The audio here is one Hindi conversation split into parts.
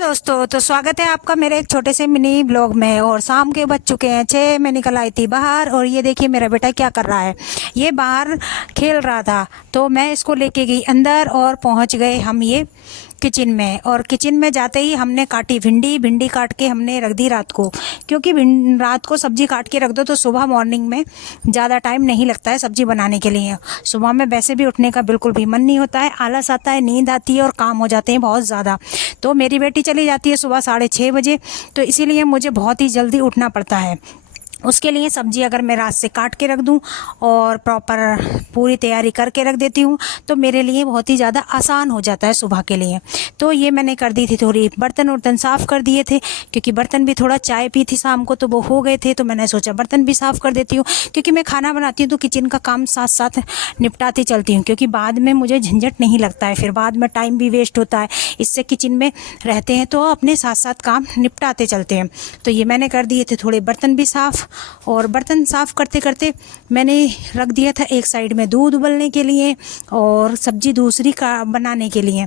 दोस्तों, तो स्वागत है आपका मेरे एक छोटे से मिनी ब्लॉग में। और शाम के बज चुके हैं 6। मैं निकल आई थी बाहर और ये देखिए मेरा बेटा क्या कर रहा है। ये बाहर खेल रहा था तो मैं इसको लेके गई अंदर और पहुंच गए हम ये किचन में। और किचन में जाते ही हमने काटी भिंडी काट के हमने रख दी रात को, क्योंकि रात को सब्जी काट के रख दो तो सुबह मॉर्निंग में ज़्यादा टाइम नहीं लगता है सब्जी बनाने के लिए। सुबह में वैसे भी उठने का बिल्कुल भी मन नहीं होता है, आलस आता है, नींद आती है और काम हो जाते हैं बहुत ज़्यादा। तो मेरी बेटी चली जाती है सुबह 6:30 बजे, तो इसीलिए मुझे बहुत ही जल्दी उठना पड़ता है। उसके लिए सब्ज़ी अगर मैं रात से काट के रख दूं और प्रॉपर पूरी तैयारी करके रख देती हूं तो मेरे लिए बहुत ही ज़्यादा आसान हो जाता है सुबह के लिए। तो ये मैंने कर दी थी, थोड़ी बर्तन साफ़ कर दिए थे, क्योंकि बर्तन भी थोड़ा चाय पी थी शाम को तो वो हो गए थे। तो मैंने सोचा बर्तन भी साफ़ कर देती हूँ, क्योंकि मैं खाना बनाती हूँ तो किचन का काम साथ साथ निपटाती चलती हूँ, क्योंकि बाद में मुझे झंझट नहीं लगता है, फिर बाद में टाइम भी वेस्ट होता है। इससे किचन में रहते हैं तो अपने साथ साथ काम निपटाते चलते हैं। तो ये मैंने कर दिए थे थोड़े बर्तन भी साफ़। और बर्तन साफ़ करते करते मैंने रख दिया था एक साइड में दूध उबलने के लिए और सब्ज़ी दूसरी का बनाने के लिए।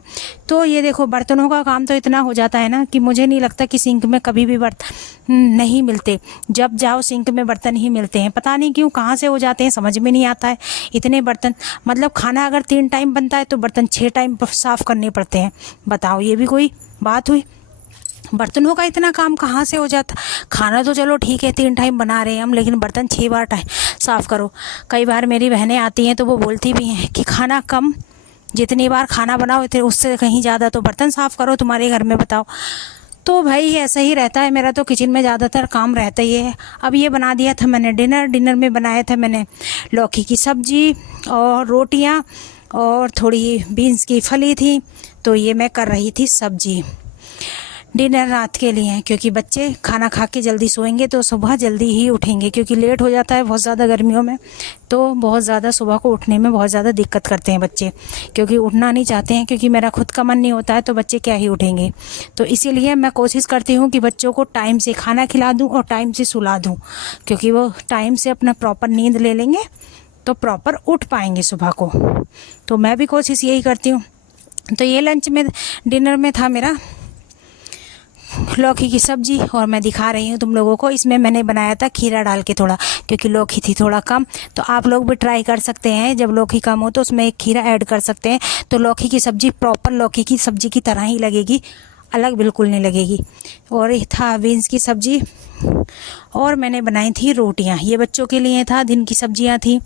तो ये देखो बर्तनों का काम तो इतना हो जाता है ना कि मुझे नहीं लगता कि सिंक में कभी भी बर्तन नहीं मिलते। जब जाओ सिंक में बर्तन ही मिलते हैं, पता नहीं क्यों कहाँ से हो जाते हैं, समझ में नहीं आता है। इतने बर्तन, मतलब खाना अगर 3 टाइम बनता है तो बर्तन 6 टाइम साफ़ करने पड़ते हैं। बताओ ये भी कोई बात हुई? बर्तनों का इतना काम कहाँ से हो जाता। खाना तो चलो ठीक है 3 टाइम बना रहे हैं हम, लेकिन बर्तन 6 बार साफ़ करो। कई बार मेरी बहनें आती हैं तो वो बोलती भी हैं कि खाना कम, जितनी बार खाना बनाओ इतने उससे कहीं ज़्यादा तो बर्तन साफ़ करो तुम्हारे घर में, बताओ। तो भाई ऐसा ही रहता है, मेरा तो किचन में ज़्यादातर काम रहता ही है। अब ये बना दिया था मैंने डिनर में बनाया था मैंने लौकी की सब्ज़ी और रोटियाँ और थोड़ी बीन्स की फली थी। तो ये मैं कर रही थी सब्ज़ी डिनर रात के लिए, क्योंकि बच्चे खाना खा के जल्दी सोएंगे तो सुबह जल्दी ही उठेंगे, क्योंकि लेट हो जाता है बहुत ज़्यादा गर्मियों में। तो बहुत ज़्यादा सुबह को उठने में बहुत ज़्यादा दिक्कत करते हैं बच्चे, क्योंकि उठना नहीं चाहते हैं, क्योंकि मेरा खुद का मन नहीं होता है तो बच्चे क्या ही उठेंगे। तो इसीलिए मैं कोशिश करती हूँ कि बच्चों को टाइम से खाना खिला दूँ और टाइम से सुला दूँ, क्योंकि वो टाइम से अपना प्रॉपर नींद ले लेंगे तो प्रॉपर उठ पाएंगे सुबह को। तो मैं भी कोशिश यही करती हूँ। तो ये लंच में डिनर में था मेरा लौकी की सब्ज़ी, और मैं दिखा रही हूँ तुम लोगों को। इसमें मैंने बनाया था खीरा डाल के थोड़ा, क्योंकि लौकी थी थोड़ा कम। तो आप लोग भी ट्राई कर सकते हैं, जब लौकी कम हो तो उसमें एक खीरा ऐड कर सकते हैं, तो लौकी की सब्ज़ी प्रॉपर लौकी की सब्ज़ी की तरह ही लगेगी, अलग बिल्कुल नहीं लगेगी। और ये था बीन्स की सब्ज़ी और मैंने बनाई थी रोटियां। ये बच्चों के लिए था, दिन की सब्जियां थी।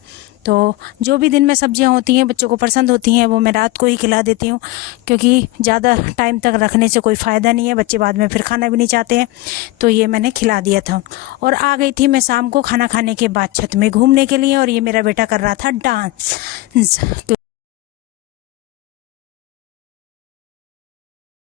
तो जो भी दिन में सब्जियां होती हैं बच्चों को पसंद होती हैं वो मैं रात को ही खिला देती हूँ, क्योंकि ज़्यादा टाइम तक रखने से कोई फ़ायदा नहीं है, बच्चे बाद में फिर खाना भी नहीं चाहते हैं। तो ये मैंने खिला दिया था और आ गई थी मैं शाम को खाना खाने के बाद छत में घूमने के लिए। और ये मेरा बेटा कर रहा था डांस।